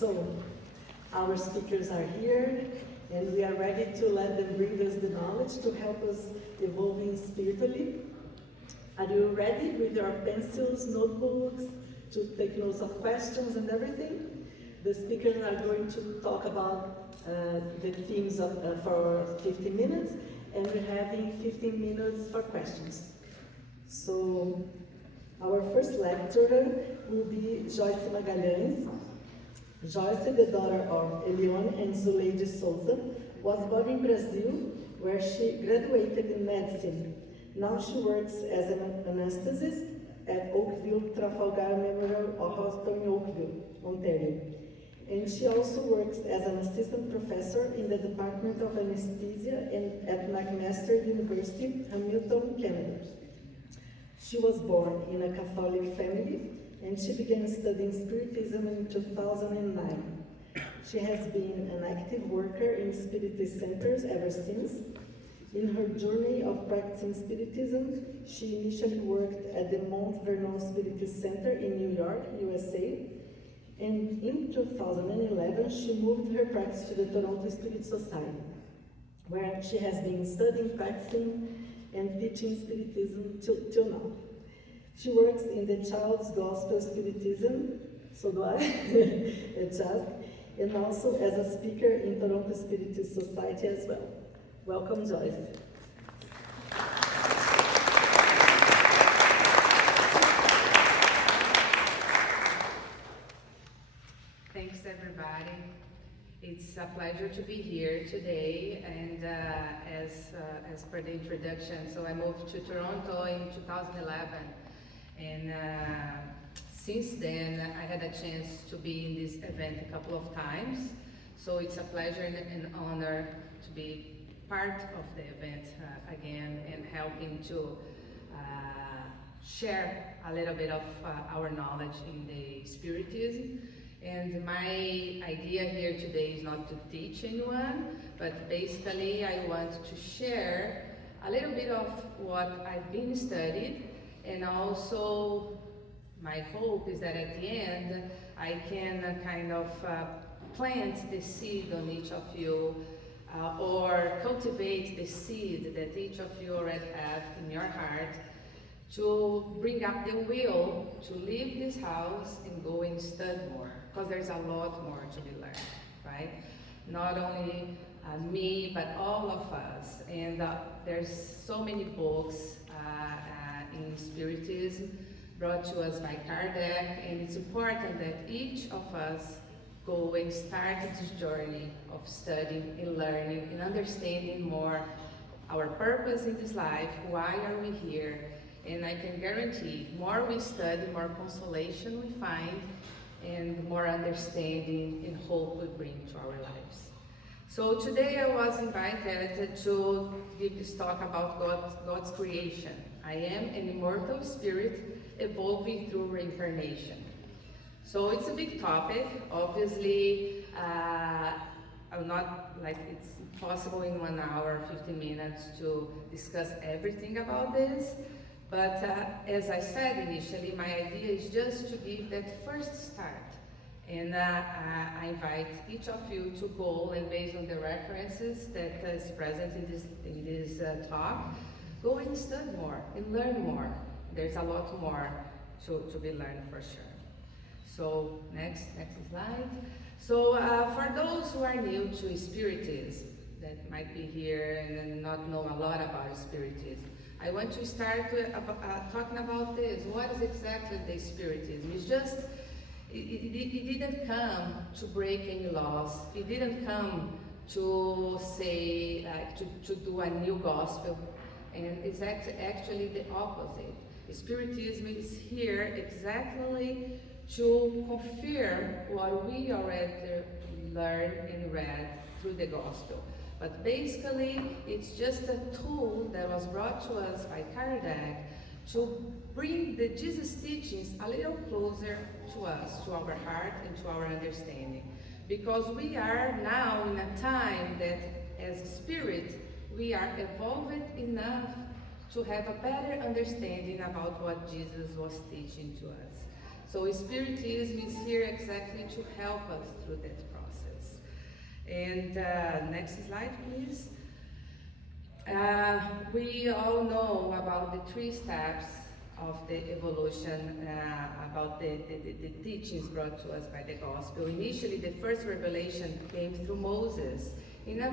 So, our speakers are here, and we are ready to let them bring us the knowledge to help us evolving spiritually. Are you ready with your pencils, notebooks, to take notes of questions and everything? The speakers are going to talk about the themes for 15 minutes, and we're having 15 minutes for questions. So, our first lecturer will be Joyce Magalhães. Joyce, the daughter of Elione and Zuleide Souza, was born in Brazil, where she graduated in medicine. Now she works as an anesthetist at Oakville Trafalgar Memorial Hospital in Oakville, Ontario. And she also works as an assistant professor in the Department of Anesthesia at McMaster University, Hamilton, Canada. She was born in a Catholic family, and she began studying Spiritism in 2009. She has been an active worker in Spiritist centers ever since. In her journey of practicing Spiritism, she initially worked at the Mount Vernon Spiritist Center in New York, USA, and in 2011 she moved her practice to the Toronto Spirit Society, where she has been studying, practicing, and teaching Spiritism till now. She works in the Child's Gospel Spiritism, so do I, and also as a speaker in Toronto Spiritist Society as well. Welcome, Joyce. Thanks, everybody. It's a pleasure to be here today, and as per the introduction, so I moved to Toronto in 2011, and since then I had a chance to be in this event a couple of times, so it's a pleasure and an honor to be part of the event again and helping to share a little bit of our knowledge in the Spiritism. And my idea here today is not to teach anyone, but basically I want to share a little bit of what I've been studied, and also my hope is that at the end I can kind of plant the seed on each of you, or cultivate the seed that each of you already have in your heart, to bring up the will to leave this house and go and study more, because there's a lot more to be learned, right? Not only me, but all of us. And there's so many books in Spiritism brought to us by Kardec, and it's important that each of us go and start this journey of studying and learning and understanding more our purpose in this life, why are we here. And I can guarantee, more we study, more consolation we find, and more understanding and hope we bring to our lives. So today I was invited to give this talk about God's creation. I am an immortal spirit evolving through reincarnation. So it's a big topic. Obviously, I'm not, like, it's impossible in 1 hour, 15 minutes to discuss everything about this. But as I said initially, my idea is just to give that first start. And I invite each of you to go, and based on the references that is present in this talk, go and study more and learn more. There's a lot more to be learned for sure. So next slide. So for those who are new to Spiritism, that might be here and not know a lot about Spiritism, I want to start with, talking about this. What is exactly the Spiritism? It's just, it didn't come to break any laws. It didn't come to say, to do a new gospel. And it's actually the opposite. Spiritism is here exactly to confirm what we already learned and read through the gospel. But basically, it's just a tool that was brought to us by Kardec to bring the Jesus teachings a little closer to us, to our heart and to our understanding. Because we are now in a time that, as a spirit, we are evolved enough to have a better understanding about what Jesus was teaching to us. So Spiritism is here exactly to help us through that process. And next slide, please. We all know about the 3 steps of the evolution, about the teachings brought to us by the gospel. Initially, the first revelation came through Moses in a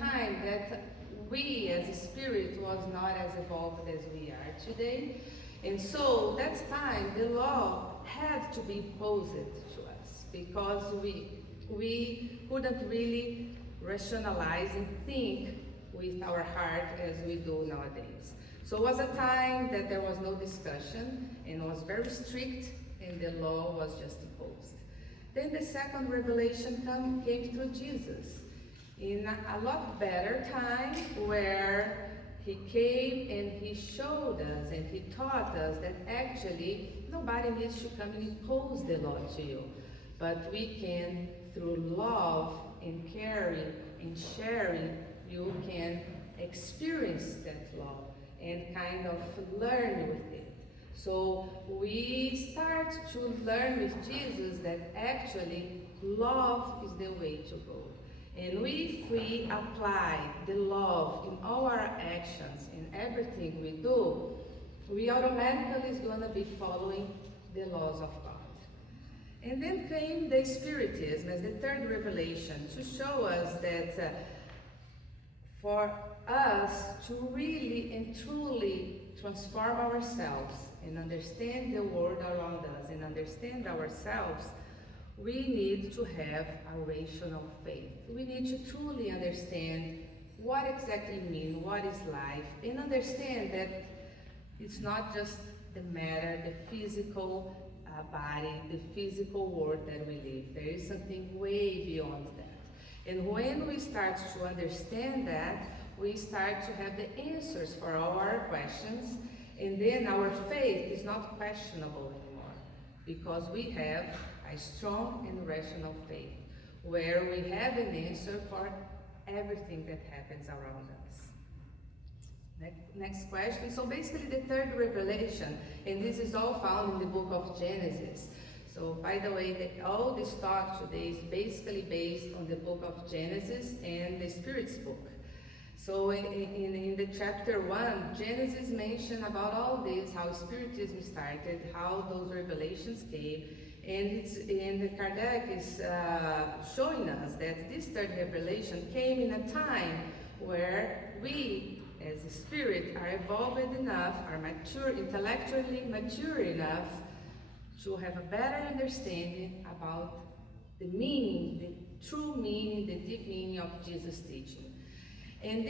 time that we as a spirit was not as evolved as we are today. And so that time the law had to be imposed to us because we couldn't really rationalize and think with our heart as we do nowadays. So it was a time that there was no discussion and was very strict, and the law was just imposed. Then the second revelation came through Jesus in a lot better time, where he came and he showed us and he taught us that actually nobody needs to come and impose the law to you, but we can, through love and caring and sharing, you can experience that law and kind of learn with it. So we start to learn with Jesus that actually love is the way to go. And if we apply the love in all our actions, in everything we do, we automatically is going to be following the laws of God. And then came the Spiritism as the third revelation to show us that for us to really and truly transform ourselves and understand the world around us and understand ourselves, we need to have a rational faith. We need to truly understand what exactly means, what is life, and understand that it's not just the matter, the physical body, the physical world that we live. There is something way beyond that. And when we start to understand that, we start to have the answers for all our questions, and then our faith is not questionable anymore, because we have a strong and rational faith, where we have an answer for everything that happens around us. Next question. So basically the third revelation, and this is all found in the book of Genesis. So by the way, all this talk today is basically based on the book of Genesis and the Spirit's book. So in the chapter 1, Genesis mentioned about all this, how Spiritism started, how those revelations came, and Kardec is showing us that this third revelation came in a time where we, as a spirit, are evolved enough, are mature, intellectually mature enough to have a better understanding about the meaning, the true meaning, the deep meaning of Jesus' teaching. And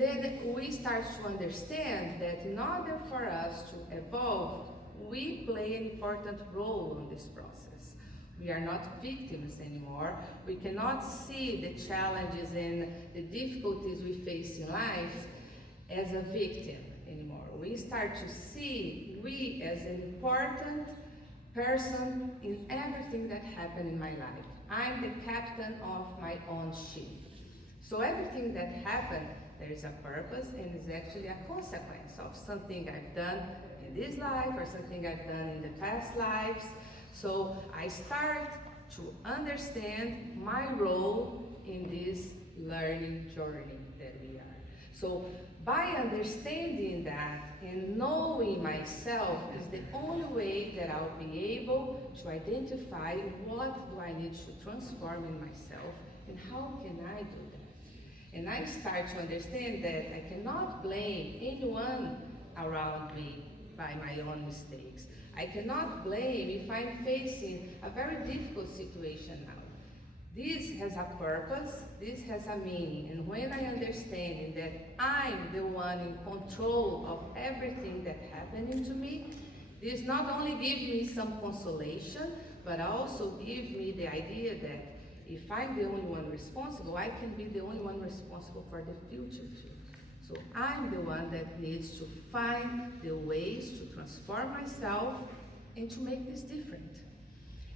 then we start to understand that in order for us to evolve, we play an important role in this process. We are not victims anymore. We cannot see the challenges and the difficulties we face in life as a victim anymore. We start to see we as an important person in everything that happened in my life. I'm the captain of my own ship. So everything that happened, there is a purpose, and is actually a consequence of something I've done in this life or something I've done in the past lives. So I start to understand my role in this learning journey that we are. So by understanding that and knowing myself is the only way that I'll be able to identify what do I need to transform in myself and how can I do that. And I start to understand that I cannot blame anyone around me by my own mistakes. I cannot blame if I'm facing a very difficult situation now. This has a purpose, this has a meaning, and when I understand that I'm the one in control of everything that happening to me, this not only gives me some consolation, but also gives me the idea that if I'm the only one responsible, I can be the only one responsible for the future too. So I'm the one that needs to find the ways to transform myself and to make this different.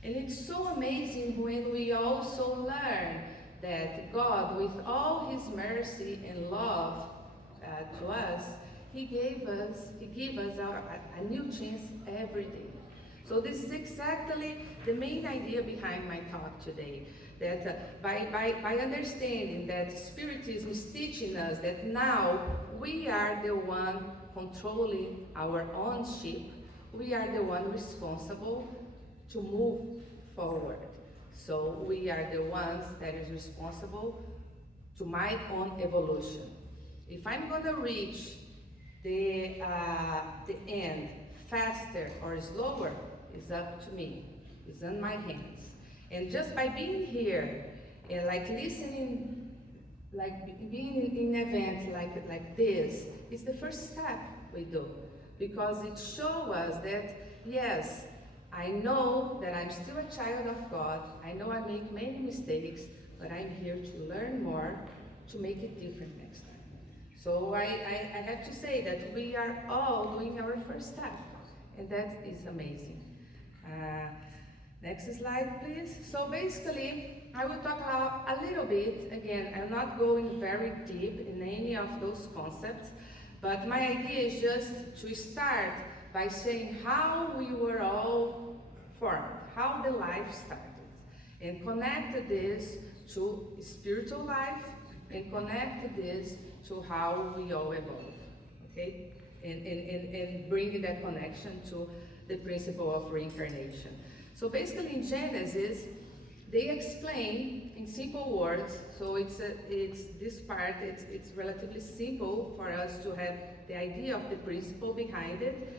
And it's so amazing when we also learn that God, with all His mercy and love to us, He gave us a new chance every day. So this is exactly the main idea behind my talk today. That by understanding that Spiritism is teaching us that now we are the one controlling our own ship, we are the one responsible to move forward. So we are the ones that is responsible to my own evolution. If I'm gonna reach the end faster or slower, it's up to me. It's in my hands. And just by being here and like listening, like being in an event like this, it's the first step we do. Because it shows us that, yes, I know that I'm still a child of God. I know I make many mistakes, but I'm here to learn more, to make it different next time. So I have to say that we are all doing our first step, and that is amazing. Next slide, please. So basically, I will talk about a little bit. Again, I'm not going very deep in any of those concepts, but my idea is just to start by saying how we were all formed, how the life started, and connect this to spiritual life, and connect this to how we all evolve, okay? And bring that connection to the principle of reincarnation. So basically in Genesis, they explain in simple words, so it's relatively simple for us to have the idea of the principle behind it.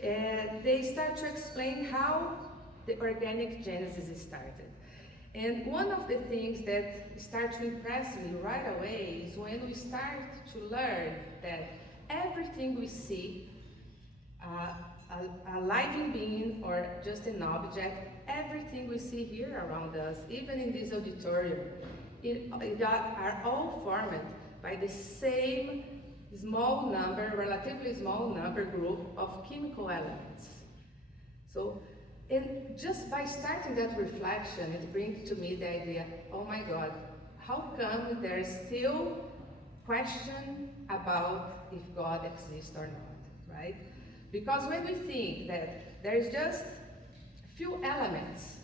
And they start to explain how the organic Genesis started. And one of the things that starts to impress me right away is when we start to learn that everything we see, a living being or just an object, everything we see here around us, even in this auditorium, it are all formed by the same small number, relatively small number group of chemical elements. So, and just by starting that reflection, it brings to me the idea, oh my God, how come there's still question about if God exists or not, right? Because when we think that there's just few elements,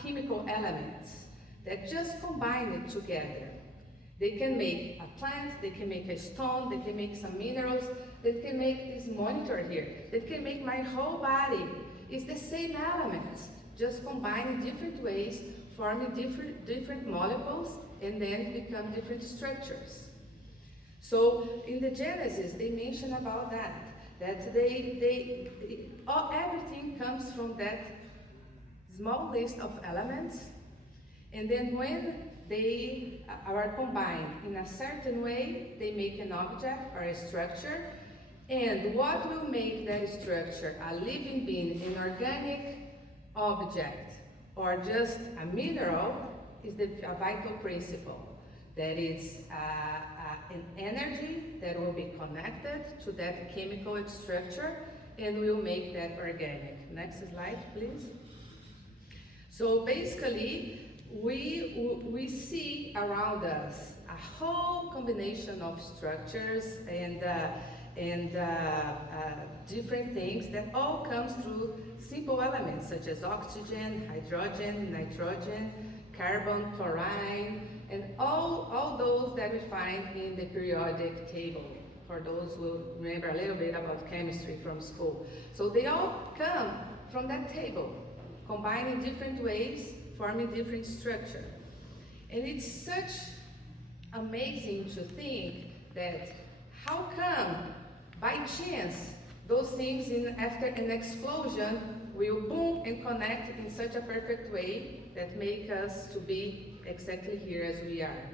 chemical elements, that just combine it together, they can make a plant, they can make a stone, they can make some minerals, they can make this monitor here, they can make my whole body. It's the same elements, just combined in different ways, forming different molecules, and then become different structures. So in the Genesis, they mention about that everything comes from that small list of elements, and then when they are combined in a certain way, they make an object or a structure. And what will make that structure a living being, an organic object, or just a mineral is a vital principle. That is an energy that will be connected to that chemical structure and will make that organic. Next slide, please. So basically, we see around us a whole combination of structures and different things that all comes through simple elements such as oxygen, hydrogen, nitrogen, carbon, chlorine, and all those that we find in the periodic table, for those who remember a little bit about chemistry from school. So they all come from that table, combined in different ways, forming different structure. And it's such amazing to think that how come by chance those things after an explosion will boom and connect in such a perfect way that make us to be exactly here as we are,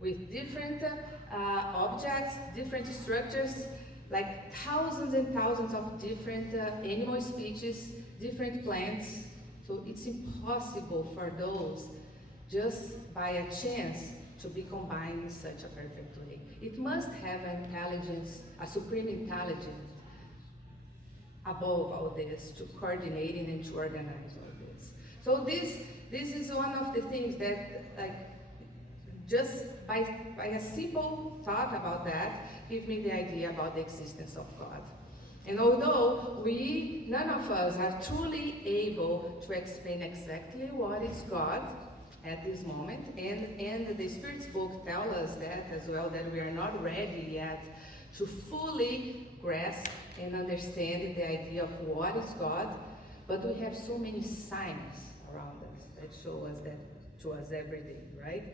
with different objects, different structures, like thousands and thousands of different animal species, different plants. So it's impossible for those just by a chance to be combined in such a perfect way. It must have an intelligence, a supreme intelligence above all this, to coordinating and to organize all this. So this is one of the things that, like, just by a simple thought about that, give me the idea about the existence of God. And although none of us are truly able to explain exactly what is God at this moment, and the Spirit's book tells us that as well, that we are not ready yet to fully grasp and understand the idea of what is God, but we have so many signs around us that show us that to us every day, right?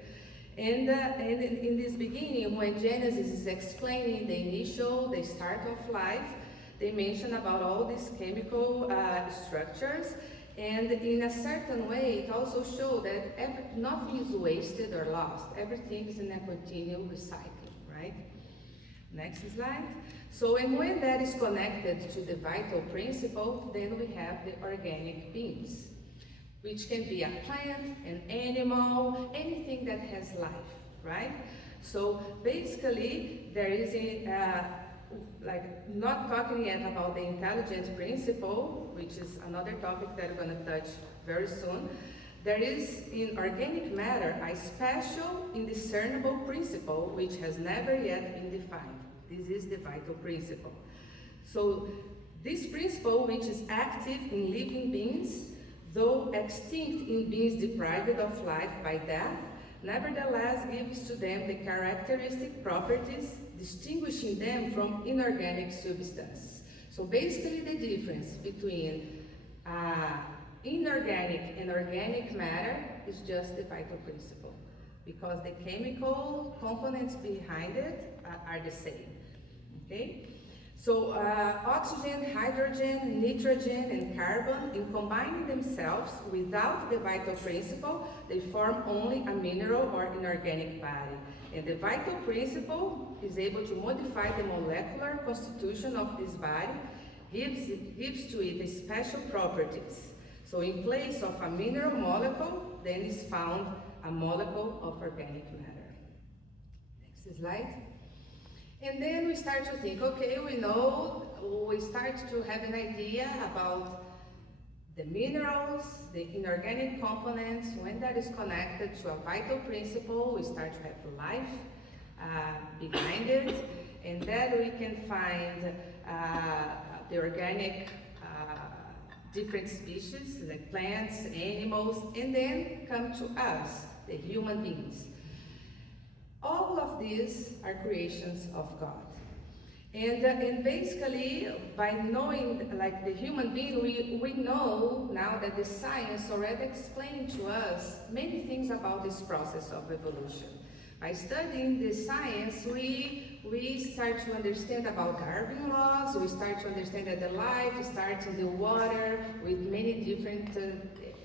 And in this beginning, when Genesis is explaining the start of life, they mention about all these chemical structures, and in a certain way, it also shows that nothing is wasted or lost. Everything is in a continual recycling, right? Next slide. So, and when that is connected to the vital principle, then we have the organic beings, which can be a plant, an animal, anything that has life, right? So basically, there is like not talking yet about the intelligence principle, which is another topic that we're going to touch very soon. There is in organic matter a special indiscernible principle which has never yet been defined. This is the vital principle. So this principle, which is active in living beings, though extinct in beings deprived of life by death, nevertheless gives to them the characteristic properties distinguishing them from inorganic substances. So basically the difference between inorganic and organic matter is just the vital principle, because the chemical components behind it are the same, okay? So oxygen, hydrogen, nitrogen, and carbon, in combining themselves without the vital principle, they form only a mineral or inorganic body. And the vital principle is able to modify the molecular constitution of this body, gives to it special properties. So in place of a mineral molecule, then is found a molecule of organic matter. Next slide. And then we start to think, okay, we start to have an idea about the minerals, the inorganic components. When that is connected to a vital principle, we start to have life behind it, and then we can find the organic different species, like plants, animals, and then come to us, the human beings. All of these are creations of God. And basically, by knowing like the human being, we know now that the science already explained to us many things about this process of evolution. By studying the science, we start to understand about Darwin laws, we start to understand that the life starts in the water with many different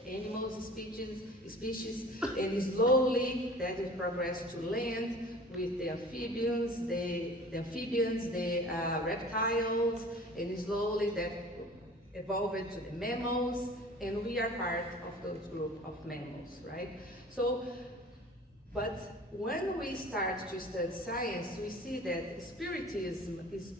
animals, species, and slowly that it progressed to land with the amphibians, the reptiles, and slowly that evolved to the mammals, and we are part of those group of mammals, right? So, but when we start to study science, we see that Spiritism is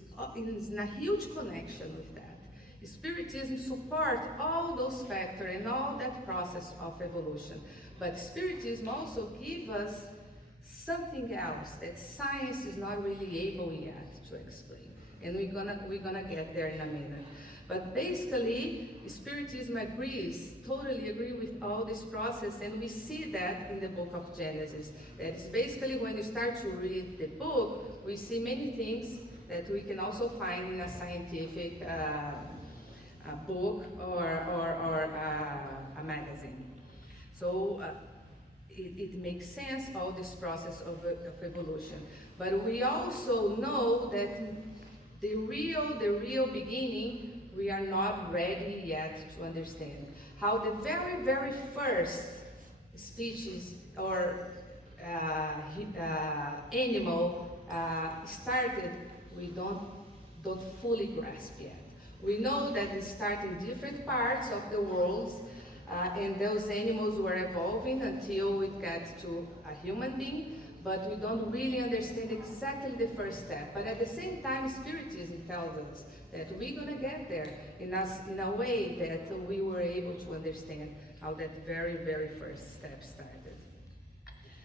in a huge connection with that. Spiritism supports all those factors and all that process of evolution. But Spiritism also gives us something else that science is not really able yet to explain. And we're gonna get there in a minute. But basically, Spiritism totally agree with all this process, and we see that in the book of Genesis. That is basically when you start to read the book, we see many things that we can also find in a scientific book or a magazine. So it makes sense, all this process of evolution. But we also know that the real beginning, we are not ready yet to understand. How the very, very first species or animal started, we don't fully grasp yet. We know that it started in different parts of the world, and those animals were evolving until we got to a human being, but we don't really understand exactly the first step. But at the same time, Spiritism tells us that we're going to get there in a way that we were able to understand how that very, very first step started.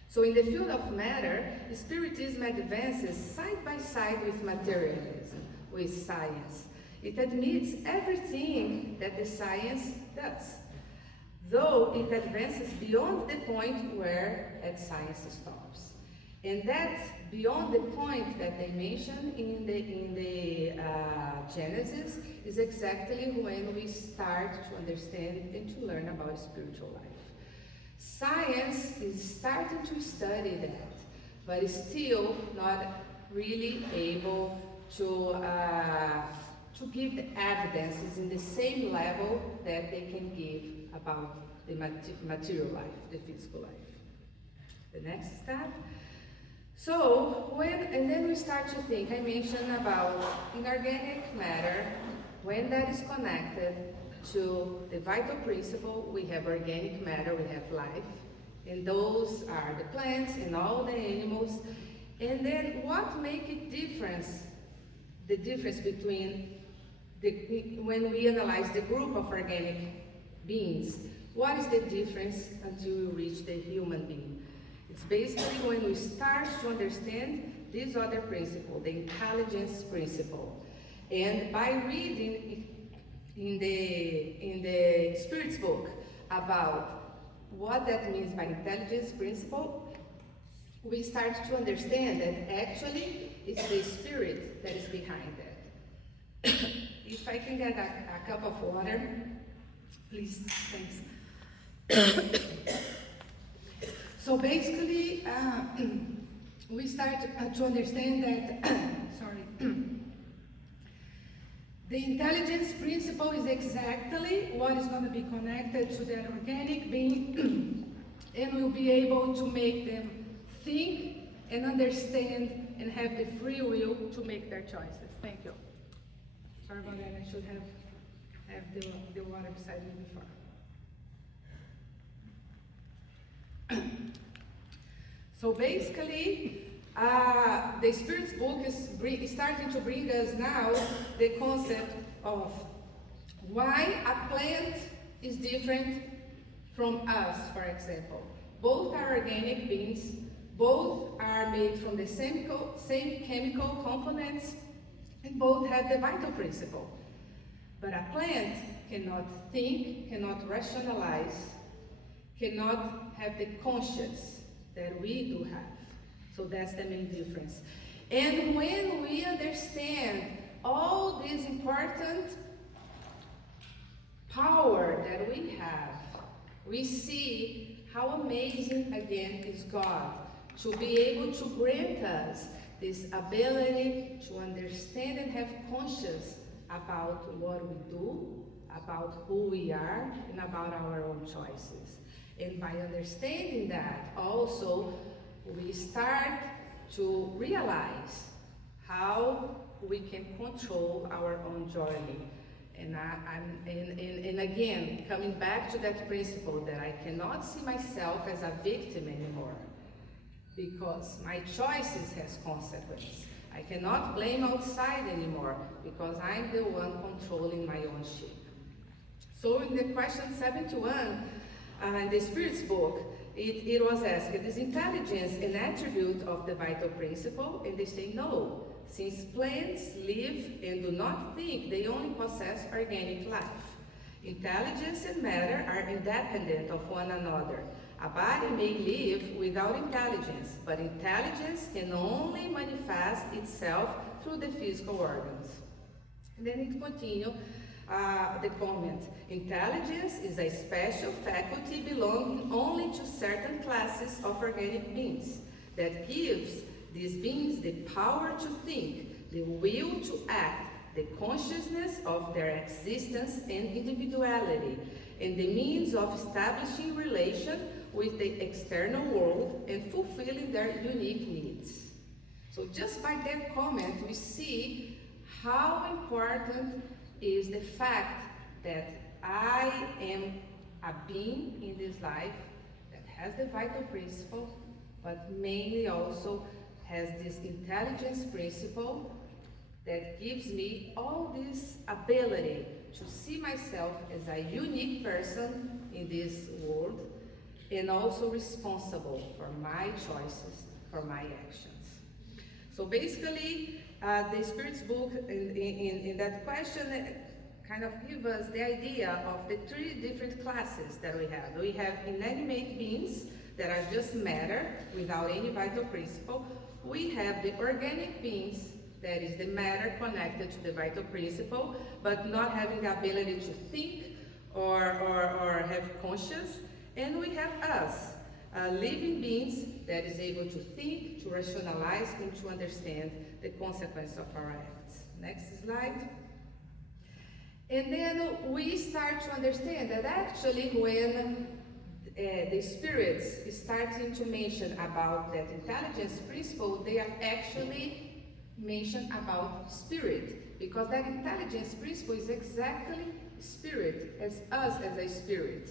So in the field of matter, Spiritism advances side by side with materialism, with science. It admits everything that the science does, though it advances beyond the point where science stops. And that's beyond the point that they mention in the Genesis is exactly when we start to understand and to learn about spiritual life. Science is starting to study that, but is still not really able to give the evidences in the same level that they can give about the material life, the physical life. The next step. So, and then we start to think, I mentioned about inorganic matter, when that is connected to the vital principle, we have organic matter, we have life, and those are the plants and all the animals. And then what makes it the difference between when we analyze the group of organic beings, what is the difference until we reach the human being? It's basically when we start to understand this other principle, the intelligence principle. And by reading in the Spirit's book about what that means by intelligence principle, we start to understand that actually it's the Spirit that is behind that. If I can get a cup of water, please, thanks. So basically, we start to understand that, the intelligence principle is exactly what is going to be connected to that organic being and will be able to make them think and understand and have the free will to make their choices. Thank you. Sorry about that, I should have the water beside me before. So basically, the Spirit's book is starting to bring us now the concept of why a plant is different from us, for example. Both are organic beings, both are made from the same chemical components, and both have the vital principle. But a plant cannot think, cannot rationalize, cannot have the conscience that we do have. So that's the main difference. And when we understand all this important power that we have, we see how amazing again is God to be able to grant us this ability to understand and have conscience about what we do, about who we are, and about our own choices. And by understanding that, also, we start to realize how we can control our own journey. And again, coming back to that principle that I cannot see myself as a victim anymore, because my choices has consequences. I cannot blame outside anymore, because I'm the one controlling my own ship. So in the question 71, in the Spirit's book, it was asked, is intelligence an attribute of the vital principle? And they say no. Since plants live and do not think, they only possess organic life. Intelligence and matter are independent of one another. A body may live without intelligence, but intelligence can only manifest itself through the physical organs. And then it continues the comment. Intelligence is a special faculty belonging only to certain classes of organic beings that gives these beings the power to think, the will to act, the consciousness of their existence and individuality, and the means of establishing relation with the external world and fulfilling their unique needs. So just by that comment, we see how important is the fact that I am a being in this life that has the vital principle, but mainly also has this intelligence principle that gives me all this ability to see myself as a unique person in this world and also responsible for my choices, for my actions. So basically, the Spirit's book in that question kind of give us the idea of the three different classes that we have. We have inanimate beings that are just matter without any vital principle. We have the organic beings, that is the matter connected to the vital principle, but not having the ability to think or have conscience. And we have us, living beings that is able to think, to rationalize, and to understand the consequence of our acts. Next slide. And then we start to understand that actually when the spirits starting to mention about that intelligence principle, they are actually mention about spirit, because that intelligence principle is exactly spirit, as us as a spirit.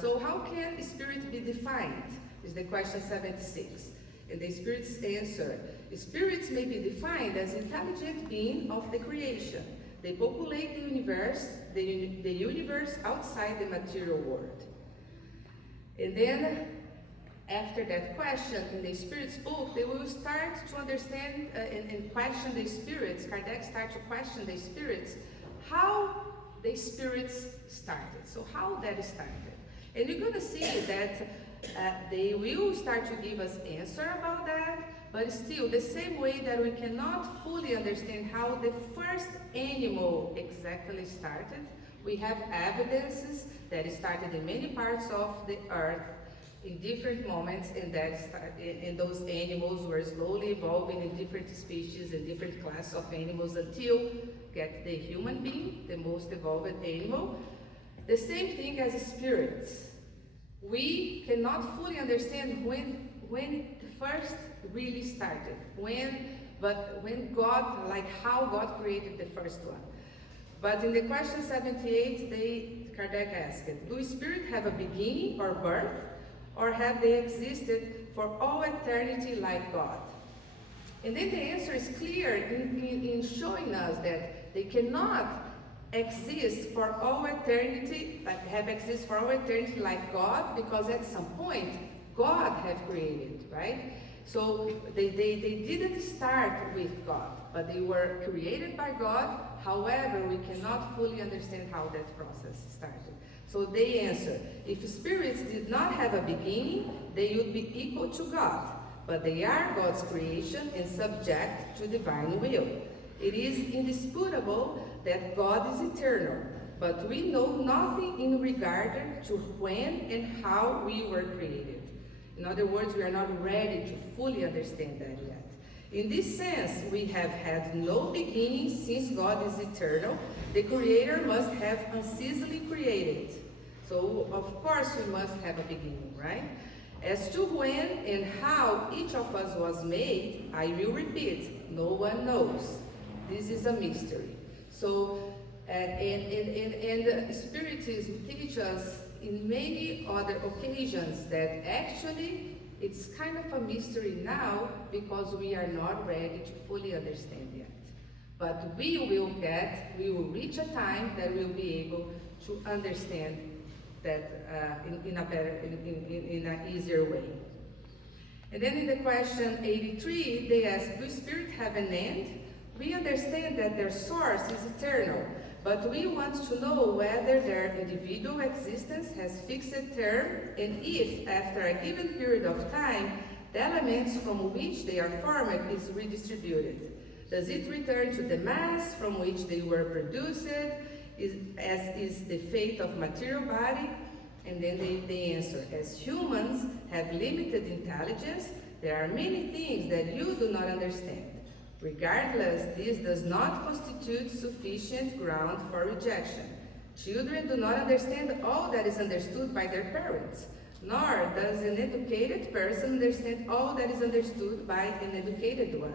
So how can spirit be defined? Is the question 76. And the Spirit's answer: spirits may be defined as intelligent being of the creation. They populate the universe outside the material world. And then, after that question, in the Spirit's book, they will start to understand and question the spirits. Kardec starts to question the spirits, how the spirits started. So how that started. And you're going to see that they will start to give us answer about that, but still, the same way that we cannot fully understand how the first animal exactly started, we have evidences that it started in many parts of the earth in different moments, and and those animals were slowly evolving in different species and different classes of animals until get the human being, the most evolved animal. The same thing as spirits. We cannot fully understand when it first really started, but when God, like how God created the first one. But in the question 78, Kardec asked, do spirits have a beginning or birth, or have they existed for all eternity like God? And then the answer is clear in showing us that they cannot exist for all eternity, like God, because at some point God have created, right? So they didn't start with God, but they were created by God. However, we cannot fully understand how that process started. So they answer, if spirits did not have a beginning, they would be equal to God, but they are God's creation and subject to divine will. It is indisputable that God is eternal, but we know nothing in regard to when and how we were created. In other words, we are not ready to fully understand that yet. In this sense, we have had no beginning. Since God is eternal, the Creator must have unceasingly created. So, of course, we must have a beginning, right? As to when and how each of us was made, I will repeat, no one knows. This is a mystery. So, and Spiritism teaches us in many other occasions that actually it's kind of a mystery now because we are not ready to fully understand yet. But we will reach a time that we'll be able to understand that in an easier way. And then in the question 83, they ask, do spirits have an end? We understand that their source is eternal, but we want to know whether their individual existence has fixed term, and if, after a given period of time, the elements from which they are formed is redistributed. Does it return to the mass from which they were produced, as is the fate of material body? And then they answer, as humans have limited intelligence, there are many things that you do not understand. Regardless, this does not constitute sufficient ground for rejection. Children do not understand all that is understood by their parents, nor does an educated person understand all that is understood by an educated one.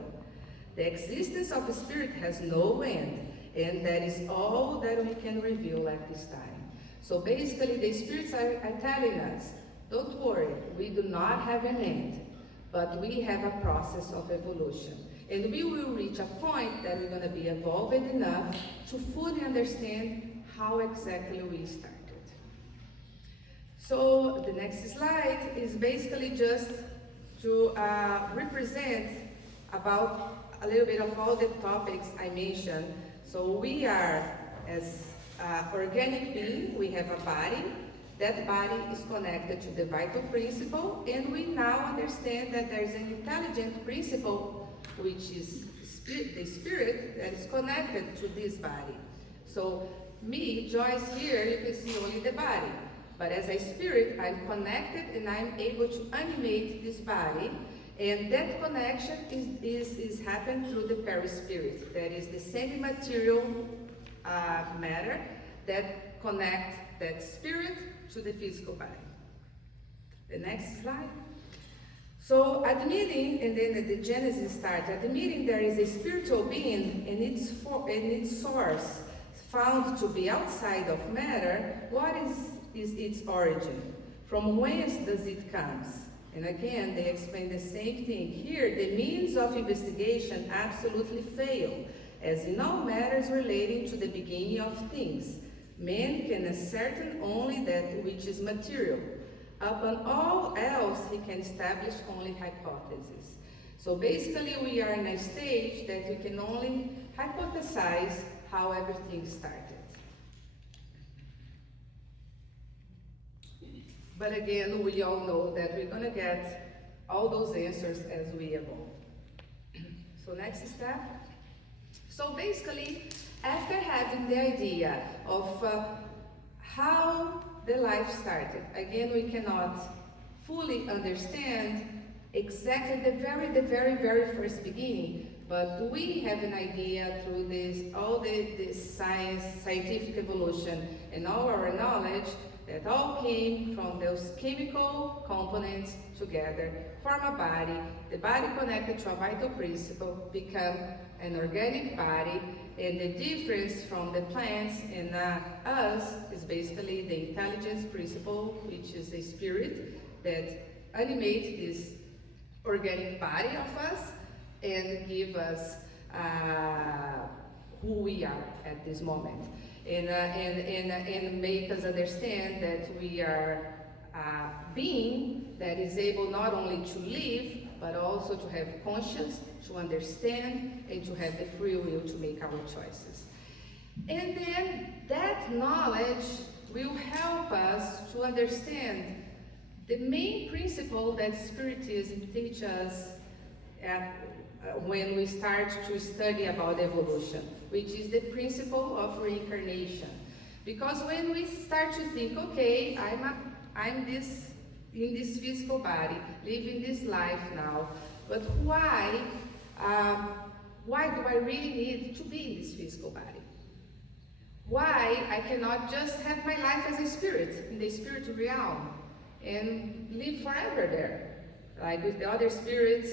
The existence of a spirit has no end, and that is all that we can reveal at this time. So basically, the spirits are telling us, don't worry, we do not have an end, but we have a process of evolution. And we will reach a point that we're going to be evolved enough to fully understand how exactly we started. So the next slide is basically just to represent about a little bit of all the topics I mentioned. So we are, as organic being, we have a body. That body is connected to the vital principle, and we now understand that there is an intelligent principle, which is the spirit, that is connected to this body. So me, Joyce, here, you can see only the body. But as a spirit, I'm connected and I'm able to animate this body. And that connection is happened through the perispirit. That is the semi-material matter that connects that spirit to the physical body. The next slide. So admitting, and then the Genesis starts, admitting there is a spiritual being and its source found to be outside of matter, what is its origin? From whence does it come? And again, they explain the same thing. Here, the means of investigation absolutely fail, as in all matters relating to the beginning of things. Man can ascertain only that which is material. Upon all else, he can establish only hypotheses. So basically, we are in a stage that we can only hypothesize how everything started. But again, we all know that we're going to get all those answers as we evolve. So next step. So basically, after having the idea of how the life started, again, we cannot fully understand exactly the very first beginning, but we have an idea through all this scientific evolution and all our knowledge that all came from those chemical components together, form a body, the body connected to a vital principle, become an organic body, and the difference from the plants and us is basically the intelligence principle, which is a spirit that animates this organic body of us and give us who we are at this moment. And make us understand that we are a being that is able not only to live, but also to have conscience, to understand, and to have the free will to make our choices. And then that knowledge will help us to understand the main principle that Spiritism teaches us when we start to study about evolution, which is the principle of reincarnation. Because when we start to think, okay, I'm this in this physical body, living this life now, but why do I really need to be in this physical body? Why I cannot just have my life as a spirit, in the spiritual realm, and live forever there, like with the other spirits?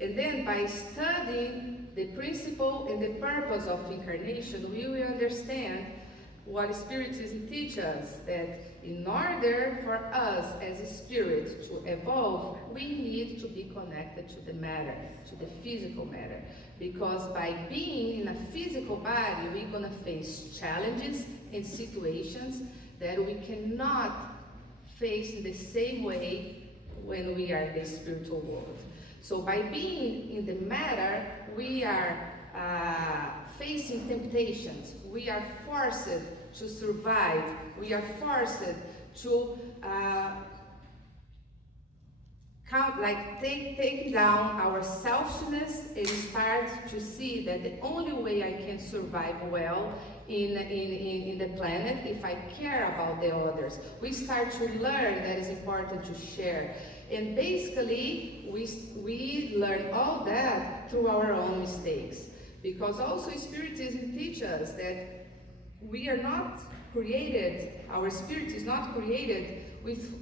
And then by studying the principle and the purpose of incarnation, we will understand what Spiritism teaches us, that in order for us as a spirit to evolve, we need to be connected to the matter, to the physical matter. Because by being in a physical body, we're going to face challenges and situations that we cannot face in the same way when we are in the spiritual world. So by being in the matter, we are facing temptations. We are forced to survive. We are forced to take down our selfishness and start to see that the only way I can survive well in the planet if I care about the others. We start to learn that it's important to share. And basically, we learn all that through our own mistakes. Because also Spiritism teaches us that we are not created, our spirit is not created with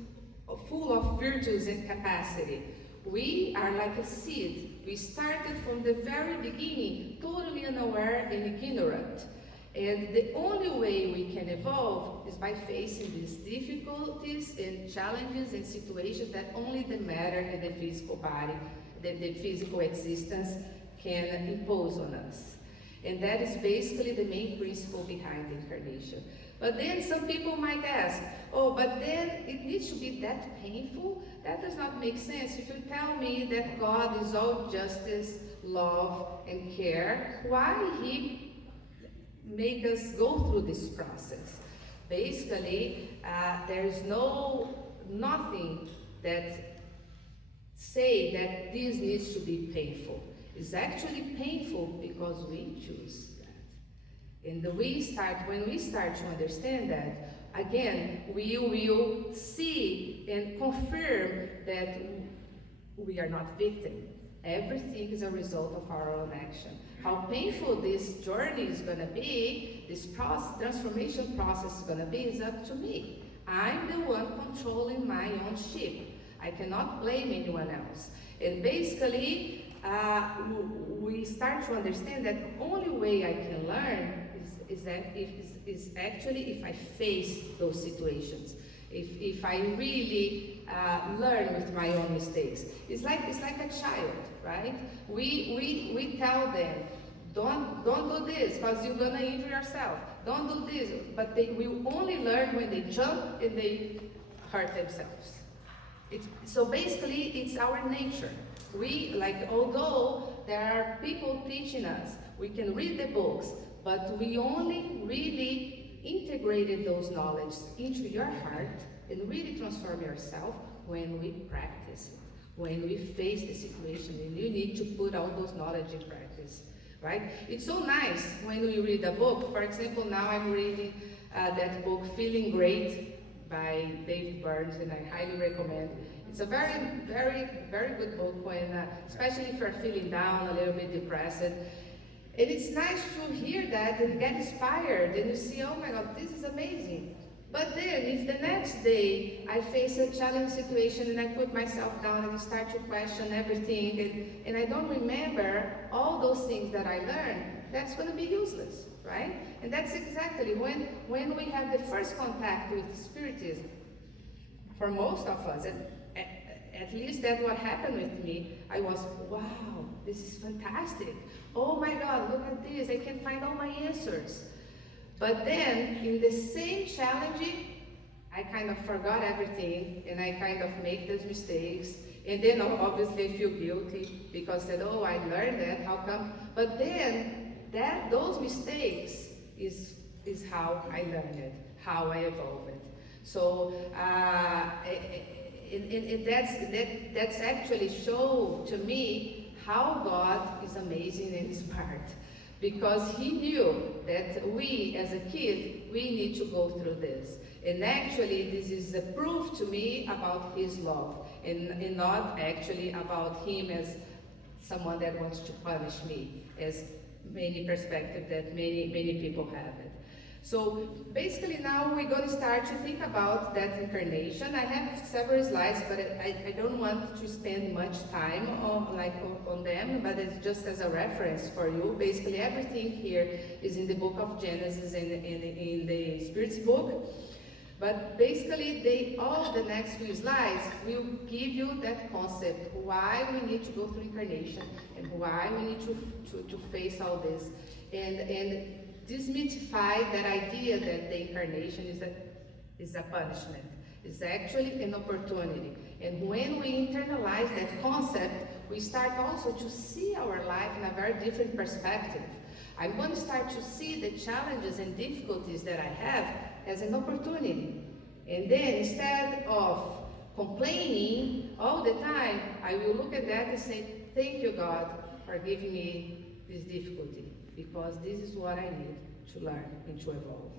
full of virtues and capacity. We are like a seed. We started from the very beginning totally unaware and ignorant. And the only way we can evolve is by facing these difficulties and challenges and situations that only the matter and the physical body, the physical existence can impose on us. And that is basically the main principle behind incarnation. But then some people might ask, oh, but then it needs to be that painful? That does not make sense. If you tell me that God is all justice, love, and care, why He make us go through this process? Basically, there's nothing that say that this needs to be painful. It's actually painful because we choose that. And when we start to understand that, again, we will see and confirm that we are not victims. Everything is a result of our own action. How painful this journey is going to be, this transformation process is going to be, is up to me. I'm the one controlling my own ship. I cannot blame anyone else. And basically, we start to understand that the only way I can learn is actually if I face those situations. If I really learn with my own mistakes. It's like a child, right? We tell them, don't do this because you're gonna injure yourself. Don't do this, but they will only learn when they jump and they hurt themselves. So basically, it's our nature. Although there are people teaching us, we can read the books, but we only really integrated those knowledge into your heart and really transform yourself when we practice it, when we face the situation, and you need to put all those knowledge in practice, right? It's so nice when we read a book. For example, now I'm reading that book, Feeling Great, by David Burns, and I highly recommend. It's a very, very, very good book when, especially if you're feeling down, a little bit depressed. And it's nice to hear that and get inspired, and you see, oh my God, this is amazing. But then, if the next day I face a challenging situation and I put myself down and start to question everything, and I don't remember all those things that I learned, that's going to be useless, right? And that's exactly when we have the first contact with Spiritism, for most of us, and at least that's what happened with me. I was, wow, this is fantastic. Oh my God, look at this, I can find all my answers. But then, in the same challenging, I kind of forgot everything, and I kind of make those mistakes, and then obviously I feel guilty, because I said, oh, I learned that, how come? But then, those mistakes is how I learned it, how I evolved it. So, that's actually show to me how God is amazing and smart. Because He knew that we, as a kid, we need to go through this. And actually, this is a proof to me about His love, and not actually about Him as someone that wants to punish me, as many perspectives that many people have it. So basically now we're going to start to think about that incarnation. I have several slides, but I don't want to spend much time on them, but it's just as a reference for you. Basically everything here is in the book of Genesis and in the Spirit's book. But basically all the next few slides will give you that concept, why we need to go through incarnation and why we need to face all this. And demystify that idea that the incarnation is a punishment. It's actually an opportunity. And when we internalize that concept, we start also to see our life in a very different perspective. I'm going to start to see the challenges and difficulties that I have as an opportunity. And then instead of complaining all the time, I will look at that and say, thank you, God, for giving me this difficulty, because this is what I need to learn and to evolve.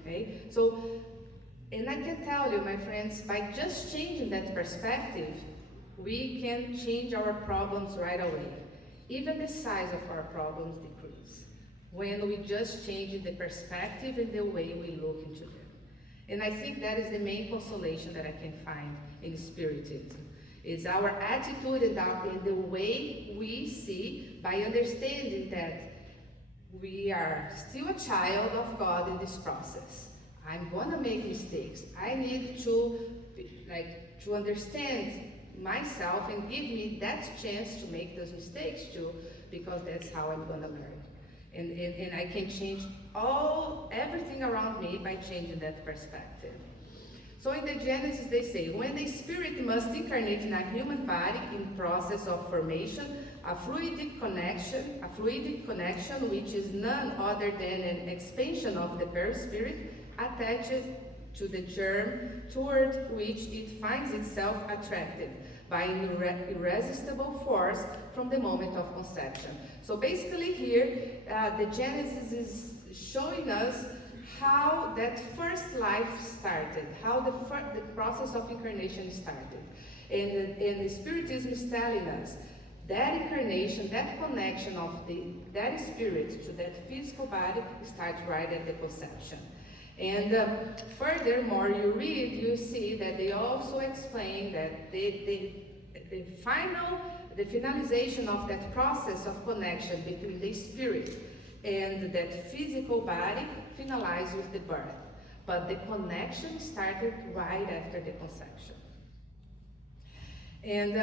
Okay? So, and I can tell you, my friends, by just changing that perspective, we can change our problems right away. Even the size of our problems decrease when we just change the perspective and the way we look into them. And I think that is the main consolation that I can find in Spiritism. It's our attitude and the way we see, by understanding that we are still a child of God in this process. I'm going to make mistakes. I need to understand myself and give me that chance to make those mistakes too, because that's how I'm going to learn. And I can change everything around me by changing that perspective. So in the Genesis they say, when the spirit must incarnate in a human body in process of formation, a fluidic connection which is none other than an expansion of the perispirit attaches to the germ toward which it finds itself attracted by an irresistible force from the moment of conception. So basically here, the Genesis is showing us how that first life started, how the process of incarnation started. And the Spiritism is telling us that incarnation, that connection of that spirit to that physical body starts right at the conception. And furthermore, you read, you see that they also explain that the finalization of that process of connection between the spirit and that physical body finalized with the birth. But the connection started right after the conception. And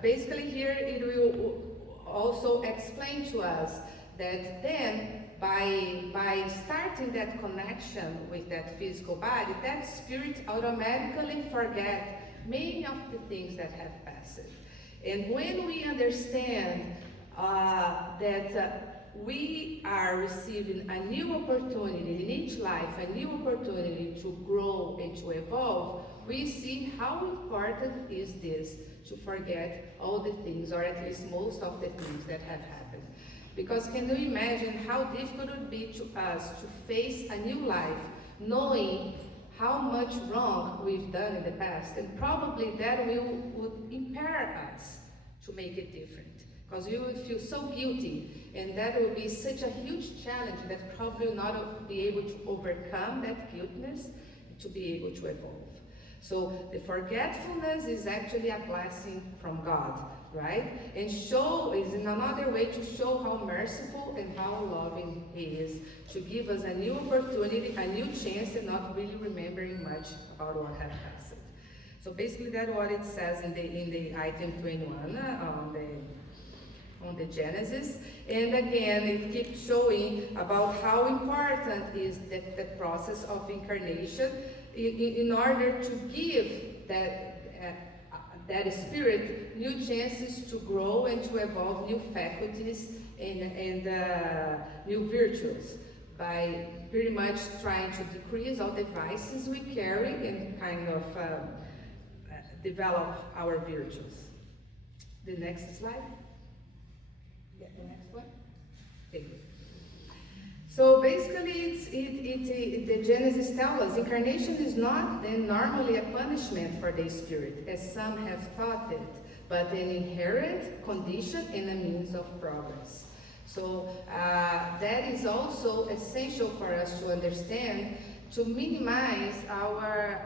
basically here it will also explain to us that then by starting that connection with that physical body, that spirit automatically forgets many of the things that have passed. And when we understand that we are receiving a new opportunity in each life, a new opportunity to grow and to evolve, we see how important is this to forget all the things, or at least most of the things that have happened. Because can you imagine how difficult it would be to us to face a new life, knowing how much wrong we've done in the past, and probably that would impair us to make it different, because we would feel so guilty, and that would be such a huge challenge that probably will not be able to overcome that guiltiness to be able to evolve. So the forgetfulness is actually a blessing from God, right? And show is another way to show how merciful and how loving He is, to give us a new opportunity, a new chance, and not really remembering much about what had passed. So basically that's what it says in the item 21 on the Genesis. And again, it keeps showing about how important is that process of incarnation in order to give that spirit new chances to grow and to evolve new faculties and new virtues, by pretty much trying to decrease all the vices we carry and kind of develop our virtues. The next slide. Yeah, the next one. Okay. So basically, the Genesis tells us incarnation is not then normally a punishment for the spirit, as some have thought it, but an inherent condition and a means of progress. So that is also essential for us to understand, to minimize our,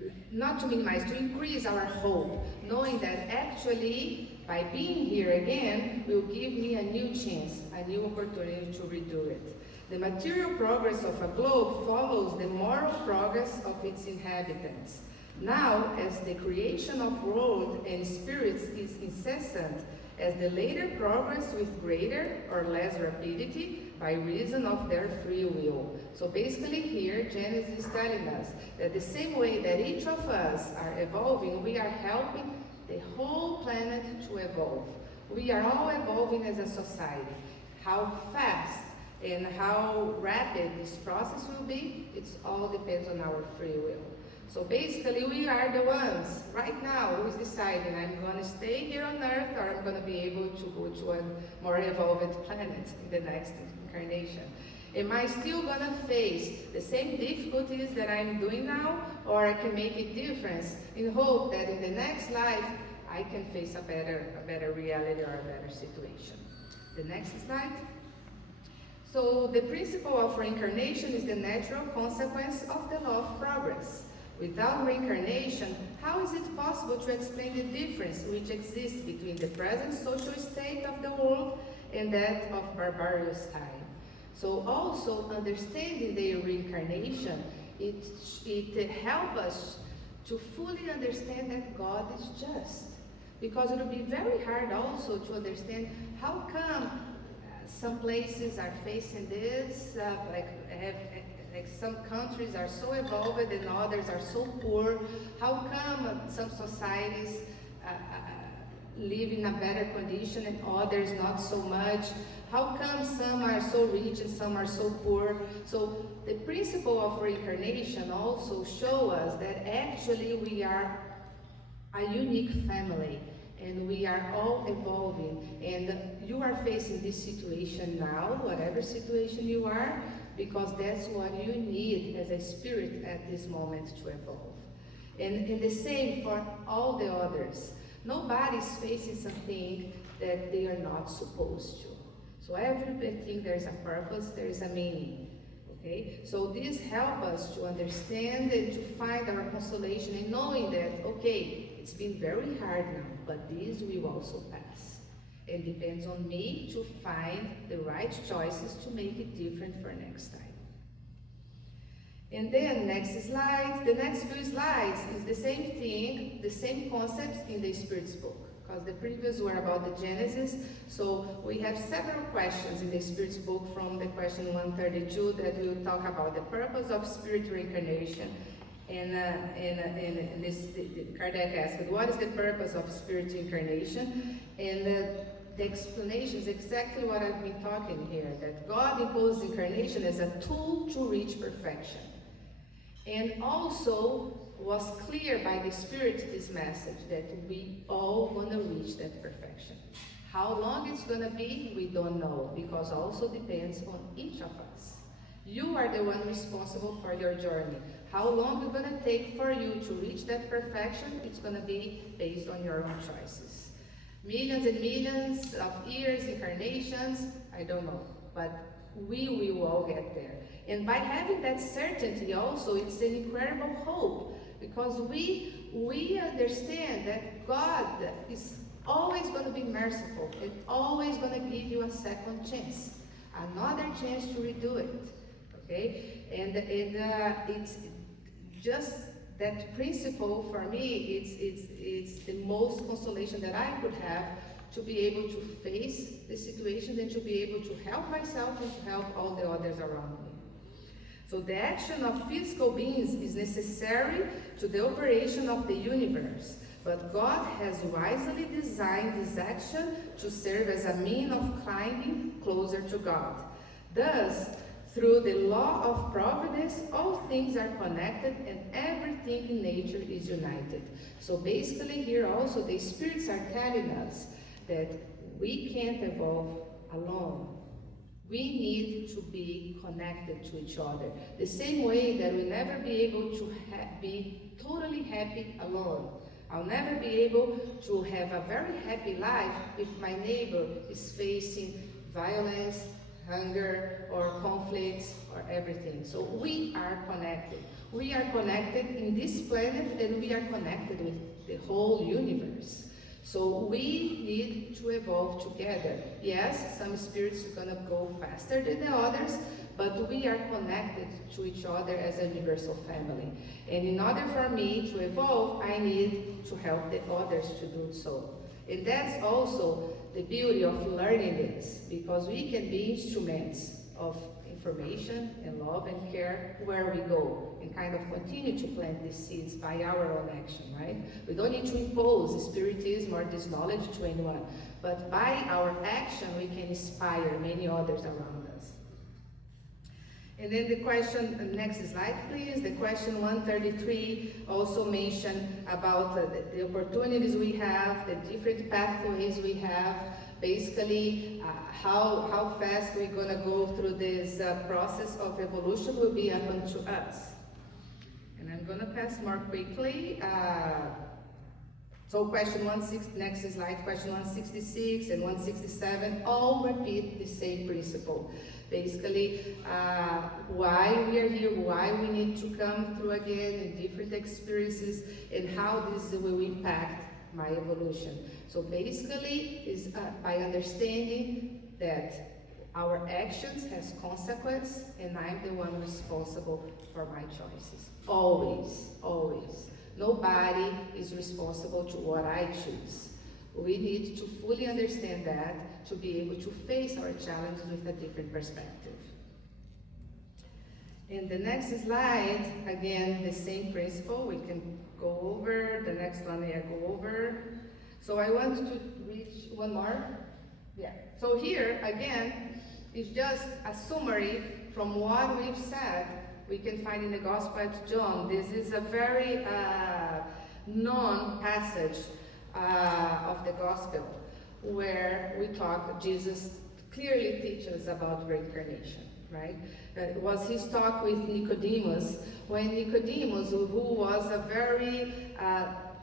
to increase our hope, knowing that actually by being here again will give me a new chance, a new opportunity to redo it. The material progress of a globe follows the moral progress of its inhabitants. Now, as the creation of world and spirits is incessant, as the later progress with greater or less rapidity by reason of their free will. So basically here, Genesis is telling us that the same way that each of us are evolving, we are helping the whole planet to evolve. We are all evolving as a society. How fast and how rapid this process will be, it all depends on our free will. So basically, we are the ones right now who is deciding, I'm going to stay here on Earth, or I'm going to be able to go to a more evolved planet in the next incarnation. Am I still going to face the same difficulties that I'm doing now, or I can make a difference in hope that in the next life I can face a better reality or a better situation? The next slide. So the principle of reincarnation is the natural consequence of the law of progress. Without reincarnation, how is it possible to explain the difference which exists between the present social state of the world and that of barbarous time? So also understanding the reincarnation, it helps us to fully understand that God is just. Because it will be very hard also to understand how come some places are facing this, like some countries are so evolved and others are so poor. How come some societies live in a better condition and others not so much? How come some are so rich and some are so poor? So the principle of reincarnation also shows us that actually we are a unique family and we are all evolving, and you are facing this situation now, whatever situation you are, because that's what you need as a spirit at this moment to evolve. And the same for all the others. Nobody's facing something that they are not supposed to. So everything there's a purpose, there is a meaning. Okay? So this helps us to understand and to find our consolation in knowing that, okay, it's been very hard now, but this will also pass. It depends on me to find the right choices to make it different for next time. And then next slide, the next few slides is the same thing, the same concepts in the Spirit's book, because the previous were about the Genesis. So we have several questions in the Spirit's book from the question 132 that will talk about the purpose of spirit reincarnation. And Kardec asked, what is the purpose of spirit reincarnation? And the explanation is exactly what I've been talking here, that God imposed incarnation as a tool to reach perfection. And also was clear by the Spirit this message, that we all want to reach that perfection. How long it's going to be, we don't know, because also depends on each of us. You are the one responsible for your journey. How long it's going to take for you to reach that perfection, it's going to be based on your own choices. Millions and millions of years, incarnations, I don't know, but we will all get there. And by having that certainty also, it's an incredible hope, because we understand that God is always going to be merciful and always going to give you a second chance, another chance to redo it. Okay, and it's just that principle for me. It's the most consolation that I could have, to be able to face the situation and to be able to help myself and to help all the others around me. So the action of physical beings is necessary to the operation of the universe, but God has wisely designed this action to serve as a means of climbing closer to God. Thus, through the law of providence, all things are connected and everything in nature is united. So basically here also the spirits are telling us that we can't evolve alone. We need to be connected to each other. The same way that we'll never be able to be totally happy alone. I'll never be able to have a very happy life if my neighbor is facing violence, hunger, or conflicts, or everything. So we are connected. We are connected in this planet, and we are connected with the whole universe. So we need to evolve together. Yes, some spirits are going to go faster than the others, but we are connected to each other as a universal family. And in order for me to evolve, I need to help the others to do so. And that's also the beauty of learning this, because we can be instruments of information and love and care where we go, and kind of continue to plant these seeds by our own action, right? We don't need to impose spiritism or this knowledge to anyone, but by our action we can inspire many others around us. And then the question, next slide please, the question 133 also mentioned about the opportunities we have, the different pathways we have, basically how fast we're going to go through this process of evolution will be up to us. And I'm going to pass more quickly. So question 160, next slide, question 166 and 167 all repeat the same principle. Basically, why we are here, why we need to come through again in different experiences, and how this will impact my evolution. So basically, is by understanding that our actions has consequence, and I'm the one responsible for my choices. Always, always. Nobody is responsible to what I choose. We need to fully understand that to be able to face our challenges with a different perspective. In the next slide, again, the same principle. We can go over. The next one I go over. So I want to reach one more. Yeah. So here, again, is just a summary from what we've said. We can find in the Gospel of John. This is a very known passage of the Gospel where Jesus clearly teaches about reincarnation, right? It was his talk with Nicodemus, when Nicodemus, who was a very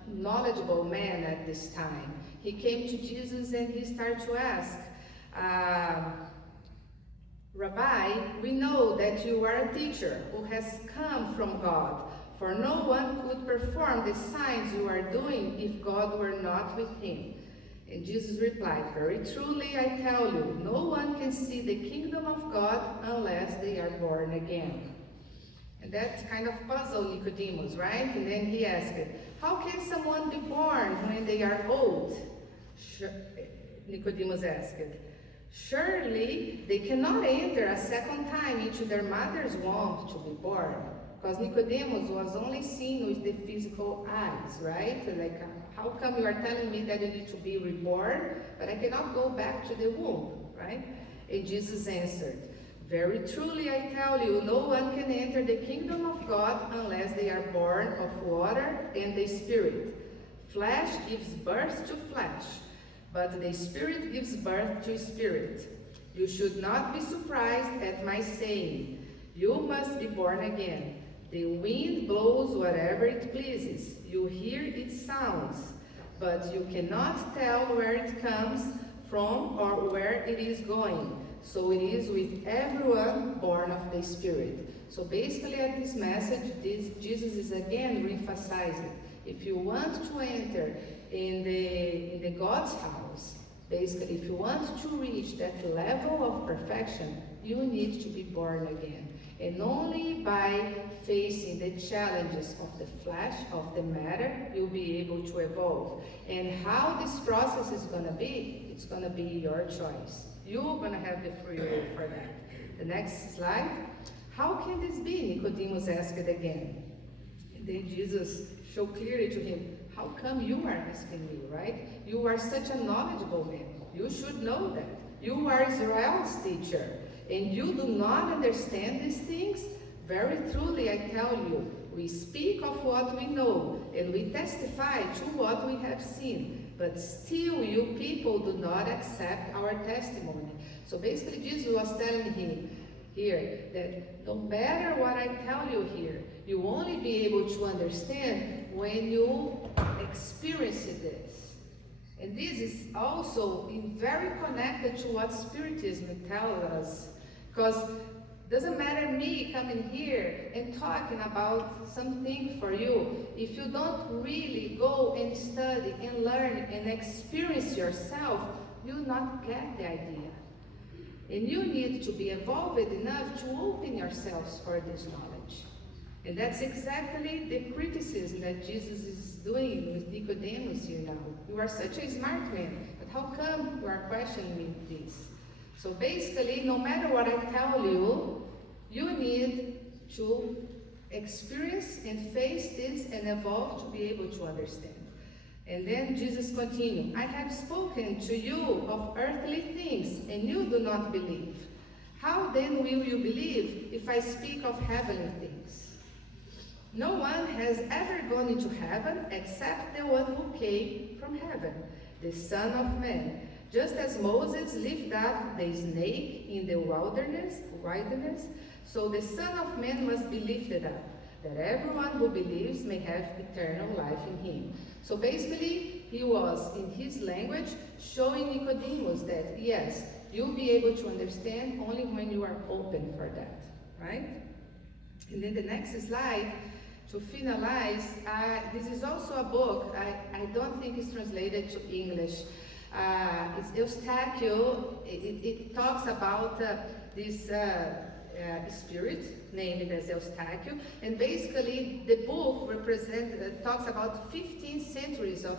knowledgeable man at this time, he came to Jesus and he started to ask, Rabbi, we know that you are a teacher who has come from God, for no one could perform the signs you are doing if God were not with him. And Jesus replied, very truly I tell you, no one can see the kingdom of God unless they are born again. And that kind of puzzled Nicodemus, right? And then he asked, how can someone be born when they are old? Nicodemus asked, surely they cannot enter a second time into their mother's womb to be born. Because Nicodemus was only seen with the physical eyes, right? Like, how come you are telling me that you need to be reborn, but I cannot go back to the womb, right? And Jesus answered, very truly I tell you, no one can enter the kingdom of God unless they are born of water and the Spirit. Flesh gives birth to flesh, but the Spirit gives birth to spirit. You should not be surprised at my saying, you must be born again. The wind blows wherever it pleases. You hear its sounds, but you cannot tell where it comes from or where it is going. So it is with everyone born of the Spirit. So basically at this message, Jesus is again re-emphasizing, if you want to enter in the God's house, basically if you want to reach that level of perfection, you need to be born again. And only by facing the challenges of the flesh, of the matter, you'll be able to evolve. And how this process is going to be, it's going to be your choice. You're going to have the free will for that. The next slide. How can this be? Nicodemus asked again. And then Jesus showed clearly to him, how come you are asking me, right? You are such a knowledgeable man. You should know that. You are Israel's teacher. And you do not understand these things? Very truly I tell you, we speak of what we know, and we testify to what we have seen. But still you people do not accept our testimony. So basically Jesus was telling him here that no matter what I tell you here, you will only be able to understand when you experience this. And this is also very connected to what Spiritism tells us. Because it doesn't matter me coming here and talking about something for you. If you don't really go and study and learn and experience yourself, you'll not get the idea. And you need to be evolved enough to open yourselves for this knowledge. And that's exactly the criticism that Jesus is doing with Nicodemus here now. You are such a smart man, but how come you are questioning me this? So basically, no matter what I tell you, you need to experience and face this and evolve to be able to understand. And then Jesus continued, I have spoken to you of earthly things, and you do not believe. How then will you believe if I speak of heavenly things? No one has ever gone into heaven except the one who came from heaven, the Son of Man. Just as Moses lifted up the snake in the wilderness, so the Son of Man must be lifted up, that everyone who believes may have eternal life in him. So basically, he was, in his language, showing Nicodemus that, yes, you'll be able to understand only when you are open for that, right? And then the next slide, to finalize, this is also a book, I don't think it's translated to English. It's Eustachio. It talks about this spirit named as Eustáquio, and basically the book talks about 15 centuries of